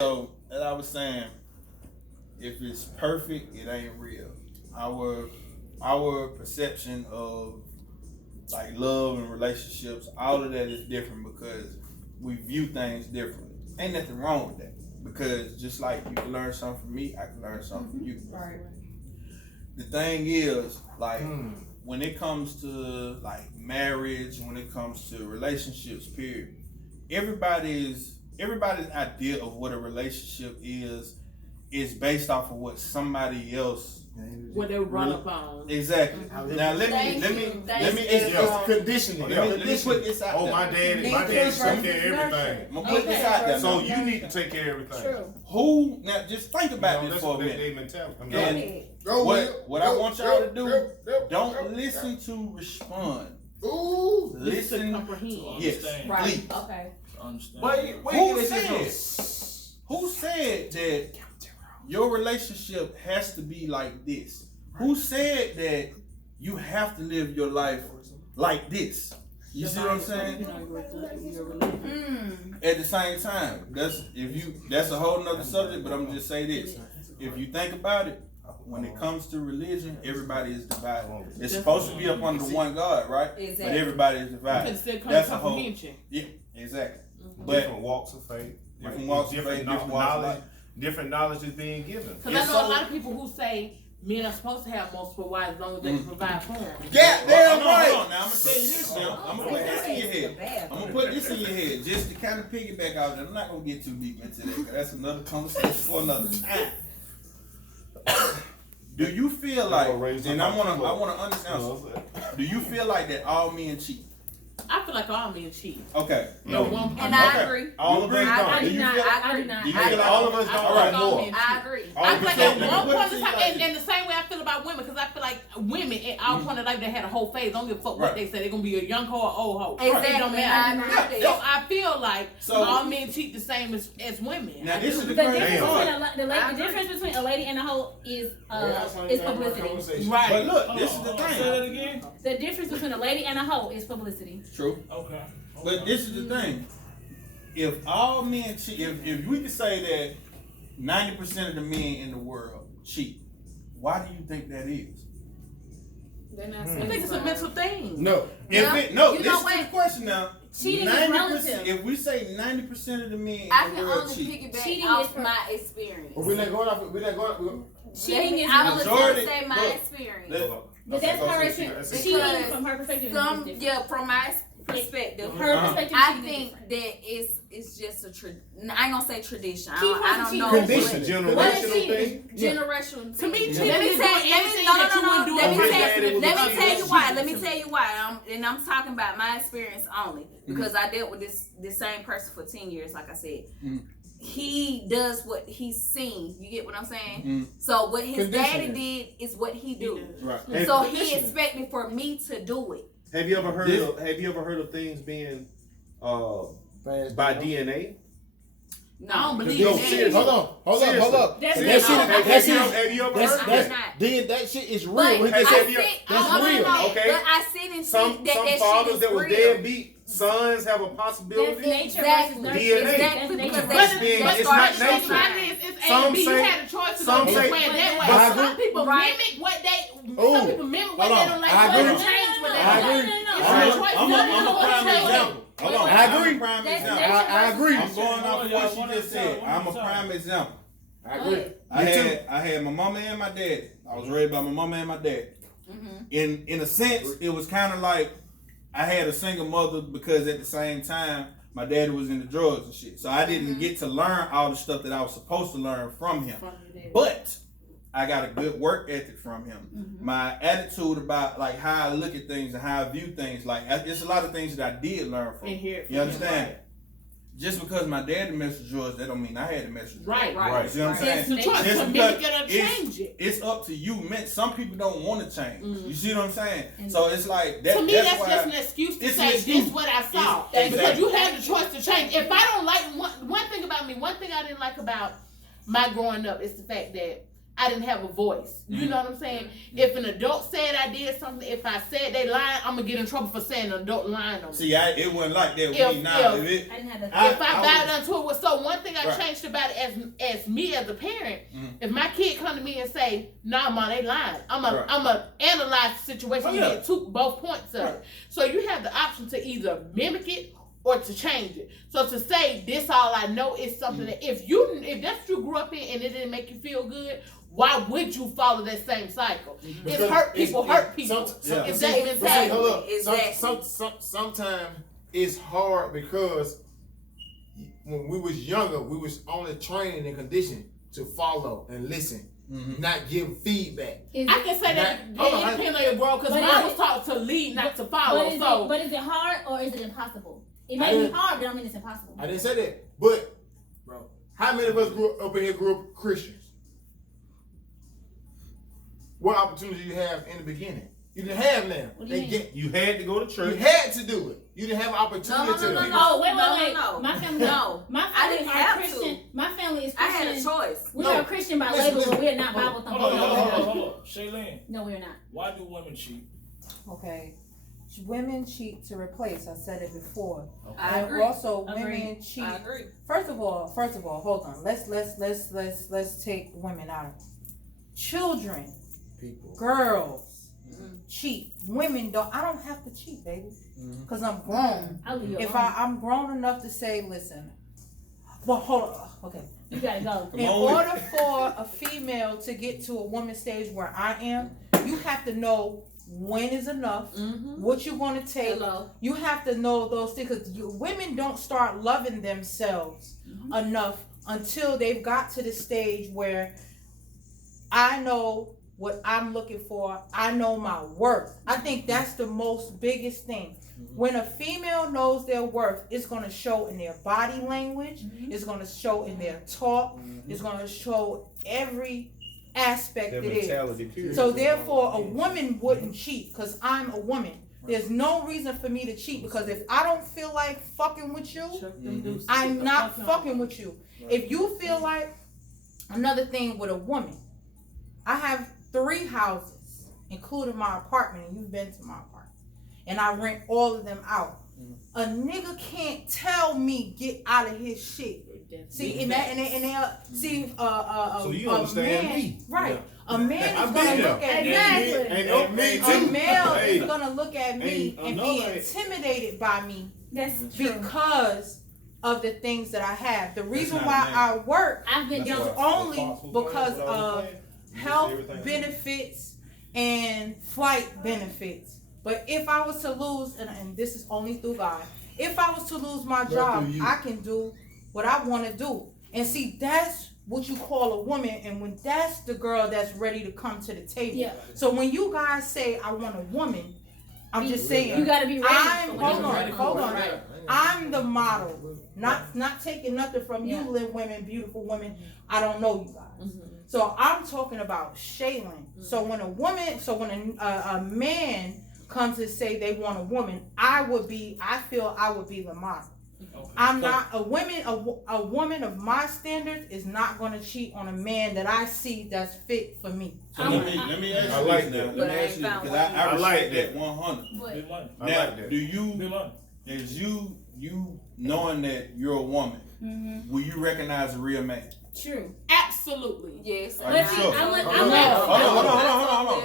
So, as I was saying, if it's perfect, it ain't real. Our perception of like love and relationships, all of that is different because we view things differently. Ain't nothing wrong with that. Because just like you can learn something from me, I can learn something from you. Right. The thing is, like, when it comes to like marriage, when it comes to relationships, period, everybody's idea of what a relationship is based off of what somebody else what they were brought up on. Exactly. Now let me it's conditioning. Let me put this out there. My dad took care of everything. I'm gonna put this out there. So you need to take care of everything. True. Who now? Just think about this for a minute. And what I want y'all to do, don't listen to respond. Ooh. Listen to comprehend. Yes. Right. Please. Okay. Understand. Who said that your relationship has to be like this? Who said that you have to live your life like this? You see what I'm saying? At the same time, that's a whole nother subject, but I'm gonna just say this. If you think about it, when it comes to religion, everybody is divided. It's supposed to be up under one God, right? Exactly. But everybody is divided. That's a whole. Yeah, exactly. But different walks of faith, different knowledge, different knowledge is being given. Because I know a lot of people who say men are supposed to have multiple wives as long as they can provide for them. Yeah, damn right. Hold on, now I'm gonna tell you this now. I'm gonna put this in your head. I'm gonna put this in your head just to kind of piggyback out there. I'm not gonna get too deep into that because that's another conversation for another time. Do you feel like, and I wanna understand, do you feel like that all men cheat? I feel like all men cheat. Okay. No one. And I agree. All of us don't. I do not. Do you feel like all of us don't? All right, more. I agree. I feel like at one point in time, and the same way I feel about women, because I feel like women at our point in life, they had a whole phase. Don't give a fuck what they say. They're gonna be a young hoe or old hoe. Exactly. It don't matter. So I feel like all men cheat the same as women. Now this is the difference between a lady and a hoe is publicity. Right. But look, this is the thing. Say that again. The difference between a lady and a hoe is publicity. True. Okay. But this is the thing. If all men cheat, if we could say that 90% of the men in the world cheat, why do you think that is? I think it's a mental thing. No. This is the question now. Cheating is relative. If we say 90% of the men I in can the world only cheat, piggyback off my experience. We're not going off. Cheating is I was relative. gonna say my experience. But that's her perspective. Cheating from her perspective. From my perspective, her perspective. I think that it's just a I ain't gonna say tradition. I don't know. Condition, generational thing. Generational. To me, let me tell you why. I'm talking about my experience only because I dealt with this same person for 10 years. Like I said, he does what he's seen. You get what I'm saying? So what his daddy did is what he do. Right. So he expected for me to do it. Have you ever heard of things being by DNA? No, I don't believe that. Hold on. Have you ever heard of that? That shit is real. That's real. Okay. But I sit and some fathers that was deadbeat sons have a possibility. Exactly. DNA. It's not nature. Some say you had a choice to go this way and that way. Some people mimic what they. Some people mimic what they don't like. I agree. Change what they I'm a prime example. I agree. I agree. I'm going off of what she just said. I'm a prime example. I agree. I had my mama and my dad. I was raised by my mama and my dad. In a sense, it was kind of like I had a single mother because at the same time my daddy was into drugs and shit. So I didn't get to learn all the stuff that I was supposed to learn from him. But I got a good work ethic from him. My attitude about like how I look at things and how I view things, like it's a lot of things that I did learn from him. You understand? Just because my daddy messed with drugs, that don't mean I had to mess with drugs. Right. You see what I'm saying? It's the choice. Just because change it. It's up to you. Some people don't want to change. You see what I'm saying? So it's like that. To me, that's just an excuse to say this is what I saw. Because you have the choice to change. If I don't like one thing about me, one thing I didn't like about my growing up is the fact that I didn't have a voice. You know what I'm saying? If an adult said I did something, if I said they lied, I'm gonna get in trouble for saying an adult lying on me. See, it wasn't like that with me now. I didn't have that. If I bow down to it, so one thing I changed about it as me as a parent, if my kid come to me and say, "Nah, mom, they lying," I'm a analyze the situation and get both points of it. So you have the option to either mimic it or to change it. So to say this all I know is something that if that's what you grew up in and it didn't make you feel good, why would you follow that same cycle? It's hurt people. It's that mentality. Sometimes it's hard because when we was younger, we was only trained and conditioned to follow and listen, not give feedback. I can say that it depends on your growth because mine was taught to lead, not to follow. But is it hard or is it impossible? It may be hard, but I don't mean it's impossible. I didn't say that. But how many of us grew up Christians? What opportunity you have in the beginning? You didn't have now. You had to go to church. You had to do it. You didn't have an opportunity to. No, wait. No. My family, I didn't have Christian. to. My family is Christian. I had a choice. We are Christian by label, but we're not Bible thumping. Hold on. Shaylene. No, we're not. Why do women cheat? Okay. Women cheat to replace. I said it before. Okay. I agree. Also, women cheat. I agree. First of all, hold on. Let's take women out of it. Children, girls, cheat. Women don't. I don't have to cheat, baby, because I'm grown. If I'm grown enough to say, listen. Well, hold on. Okay. You gotta go. In order for a female to get to a woman's stage where I am, you have to know when is enough, what you're going to take. You have to know those things because women don't start loving themselves enough until they've got to the stage where I know what I'm looking for. I know my worth. I think that's the most biggest thing. When a female knows their worth, it's going to show in their body language. It's going to show in their talk. It's going to show every aspect it is. So therefore, a woman wouldn't cheat because I'm a woman. There's no reason for me to cheat because if I don't feel like fucking with you, I'm not fucking with you. If you feel like, another thing with a woman, I have 3 houses, including my apartment, and you've been to my apartment, and I rent all of them out. A nigga can't tell me get out of his shit. See, so you understand me, right? A man is gonna look at me. A male is gonna look at me and be intimidated by me. That's true. Because of the things that I have. The reason why I work is only because of health benefits and flight benefits. But if I was to lose, and this is only through God, if I was to lose my job, I can do what I want to do. And see, that's what you call a woman, and when that's the girl that's ready to come to the table. Yeah. So when you guys say I want a woman, I'm just saying you gotta be ready. Hold on. Right. I'm the model. Not taking nothing from you, women, beautiful women. I don't know you guys. So I'm talking about Shaylin. So when a man comes and say they want a woman, I feel I would be the model. I'm not a woman. A woman of my standards is not going to cheat on a man that I see that's fit for me. So let me ask you. I like that. Let me ask you because I respect that 100. Now, do you, as you knowing that you're a woman, will you recognize a real man? True. Absolutely. Yes. Are you sure? Hold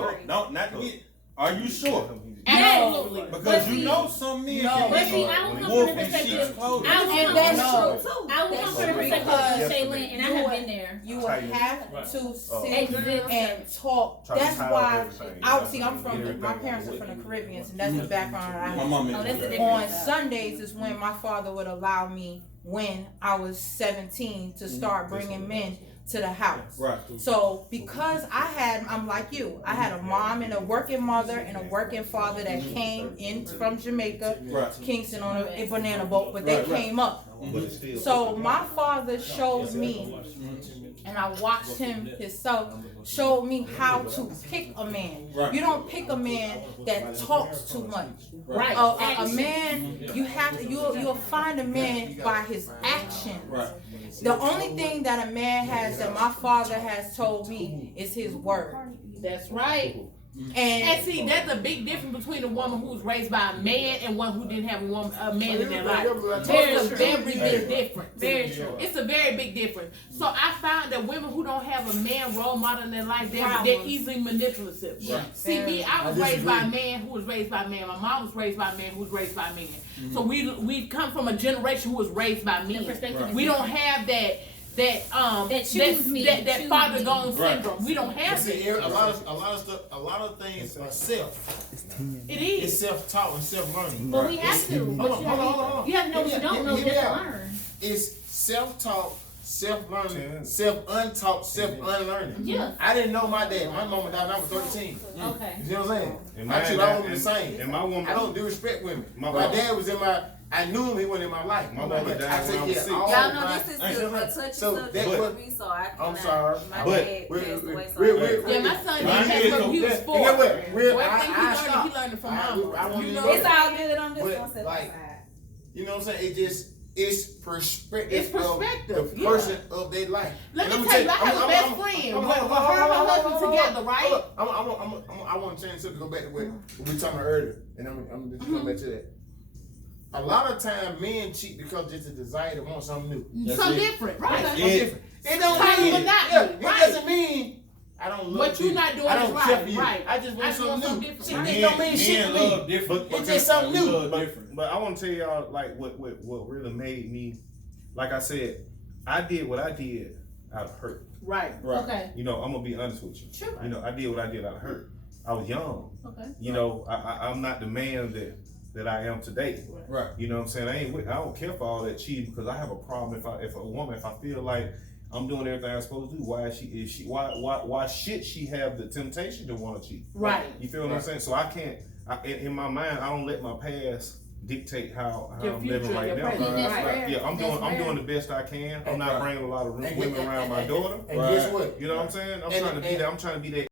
on. No, not to get. Are you sure? Absolutely. Because you know some men can be wolf in sheep's clothing. And that's true too. I will come from the perspective of Shaylin, and I have been there. You would have to sit and talk. That's why my parents are from the Caribbean, and that's the background I have. On Sundays is when my father would allow me, when I was 17, to start bringing men to the house. Right. So because I'm like you, I had a mom and a working mother and a working father that came in from Jamaica, Kingston on a banana boat, but they came up. So my father showed me, and I watched him himself, showed me how to pick a man. You don't pick a man that talks too much. Right. A man, you'll find a man by his action. The only thing that a man has fact that my father has told me is his word. That's right. And see, that's a big difference between a woman who was raised by a man and one who didn't have a man in their life. It's a very big difference. Very true. It's a very big difference. So I found that women who don't have a man role model in their life, they're easily manipulative. Yeah. See, me, I was raised by a man who was raised by a man. My mom was raised by a man who was raised by a man. So we come from a generation who was raised by men. We don't have that father gone syndrome. We don't have See, it. a lot of things are self. It is. It's self-taught and self-learning. But we have to. Hold on. You have to know what you don't know just to learn. It's self-taught, self-learning, self-untaught, self-unlearning. Yeah. I didn't know my dad. My mama died when I was 13. Okay. You see what I'm saying? And I treat all women the same. And my woman, I don't disrespect women. My My dad was in my. I knew him. He wasn't in my life. My mama died when I was 6. Y'all know this is a touchy subject for me, so I cannot. I'm sorry. My But- dad passed away, so Yeah, my son Mine did is that when he was okay. 4. You know what? He learned it from mama. You know, it's all good. I'm just But, gonna sit like, outside. You know what I'm saying? It's perspective. It's perspective, Of the person of their life. let And me I'm tell you, I saying- have a best friend. Her and my husband together, right? I want to change something to go back to what we were talking about earlier, and I'm just going back to that. A lot of times men cheat because just a desire to want something new. That's Something it. different, right? Something different. It don't Kind of mean monotony, it right. doesn't mean I don't love What you. you're not doing I is don't right, care for you. right. I just want something new. different. See, Right. it don't mean shit to me. love different. It's just something We new. love different. But I want to tell y'all like what really made me, like I said, I did what I did out of hurt. Right. Right. Okay. You know, I'm gonna be honest with you. Sure. You know, I did what I did out of hurt. I was young. Okay. You know, I'm not the man that I am today. Right. You know what I'm saying? I don't care for all that cheating because I have a problem if a woman, if I feel like I'm doing everything I'm supposed to do, why should she have the temptation to want to cheat? Right. You feel what I'm saying? So I can't, in my mind, I don't let my past dictate how Your I'm future living and right your now. present. That's Right. rare. Yeah, I'm That's rare. doing the best I can. I'm not Right. bringing a lot of And women around my daughter. And guess what? You know what I'm saying? I'm And- trying to be and- that. I'm trying to be that